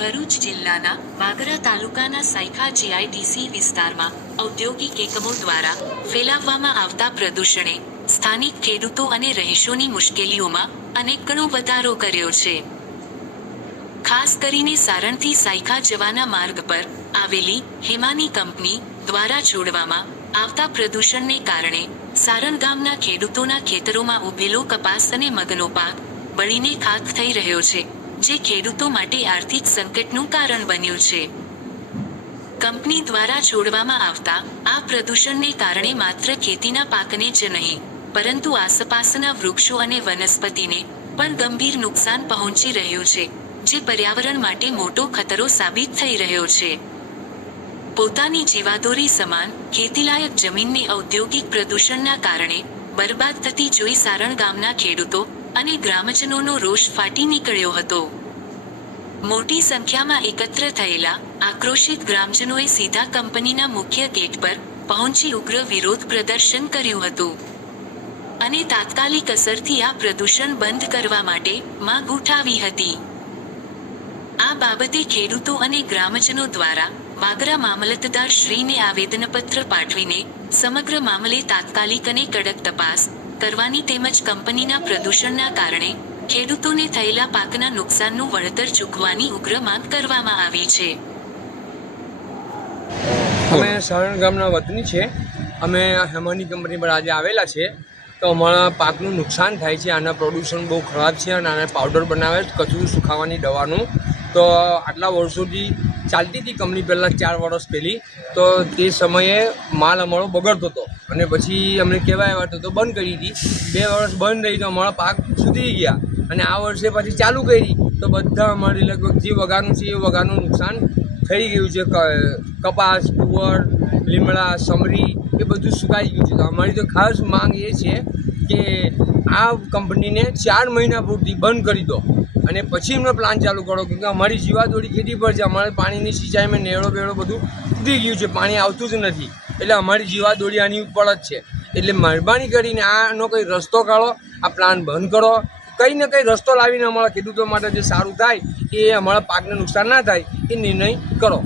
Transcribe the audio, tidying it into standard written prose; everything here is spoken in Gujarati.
ભરૂચ જિલ્લાના વાગરા તાલુકાના સાયખા જીઆઈડીસી વિસ્તારમાં ઔદ્યોગિક એકમો દ્વારા ફેલાવવામાં આવતા પ્રદૂષણે સ્થાનિક ખેડૂતો અને રહીશોની મુશ્કેલીઓમાં અનેક ગણો વધારો કર્યો છે। ખાસ કરીને સારણથી સાયખા જવાના માર્ગ પર આવેલી હેમાની કંપની દ્વારા છોડવામાં આવતા પ્રદૂષણને કારણે સારણ ગામના ખેડૂતોના ખેતરોમાં ઉભેલો કપાસ અને મગનો પાક બળીને ખાક થઈ રહ્યો છે, જે ખેડૂતો માટે આર્થિક સંકટનું કારણ બન્યું છે। કંપની દ્વારા છોડવામાં આવતા આ પ્રદૂષણને કારણે માત્ર ખેતીના પાકને જ નહીં, પરંતુ આસપાસના વૃક્ષો અને વનસ્પતિને પણ ગંભીર નુકસાન પહોંચી રહ્યું છે, જે પર્યાવરણ માટે મોટો ખતરો સાબિત થઈ રહ્યો છે। પોતાની જીવાદોરી સમાન ખેતીલાયક જમીનને ઔદ્યોગિક પ્રદૂષણના કારણે બરબાદ થતી જોઈ સારણ ગામના ખેડૂતો અને ગ્રામજનોનો રોષ ફાટી નીકળ્યો હતો। મોટી સંખ્યામાં એકત્ર થયેલા આક્રોશિત ગ્રામજનોએ સીધા કંપનીના મુખ્ય ગેટ પર પહોંચી ઉગ્ર વિરોધ પ્રદર્શન કર્યું હતું અને તાત્કાલિક અસરથી આ પ્રદૂષણ બંધ કરવા માટે માંગ ઉઠાવી હતી। આ બાબતે ખેડૂતો અને ગ્રામજનો દ્વારા વાગરા મામલતદાર શ્રીને આવેદનપત્ર પાઠવીને સમગ્ર મામલે તાત્કાલિક અને કડક તપાસ કરવાની તેમજ કંપનીના પ્રદૂષણના કારણે ખેડૂતોને થયેલા પાકના નુકસાનનું વળતર ચૂકવવાની ઉગ્ર માંગ કરવામાં આવી છે। અમે સારણ ગામના વતની છે। અમે હેમાની કંપની પર આજે આવેલા છે, તો અમારા પાકનું નુકસાન થાય છે। આના પ્રદૂષણ બહુ ખરાબ છે અને આને પાવડર બનાવે કચરું સુખાવાની દવાનું, તો આટલા વર્ષોથી ચાલતી હતી કંપની પહેલાં 4 વર્ષ પહેલી, તો તે સમયે માલ અમારો બગડતો હતો અને પછી અમને કહેવાય આવ્યા તો બંધ કરી હતી। 2 વર્ષ બંધ રહી તો અમારા પાક સુધરી ગયા અને આ વર્ષે પછી ચાલુ કરી તો બધા અમારી લગભગ જે વગાનું છે એ વગાનું નુકસાન થઈ ગયું છે। કપાસ, તુવર, લીમડા, સમરી એ બધું સુકાઈ ગયું છે। તો અમારી તો ખાસ માંગ એ છે કે આ કંપનીને 4 મહિના પૂરતી બંધ કરી દો અને પછી એમનો પ્લાન ચાલુ કરો, કેમકે અમારી જીવાદોરી ખેતી પર છે। અમારે પાણીની સિંચાઈમાં નેળો બેળો બધું ઉતરી ગયું છે, પાણી આવતું જ નથી, એટલે અમારી જીવાદોરી આની ઉપર જ છે। એટલે મહેરબાની કરીને આનો કંઈ રસ્તો કાઢો, આ પ્લાન બંધ કરો, કંઈ ને કંઈ રસ્તો લાવીને અમારા ખેડૂતો માટે જે સારું થાય એ અમારા પાકને નુકસાન ના થાય એ નિર્ણય કરો।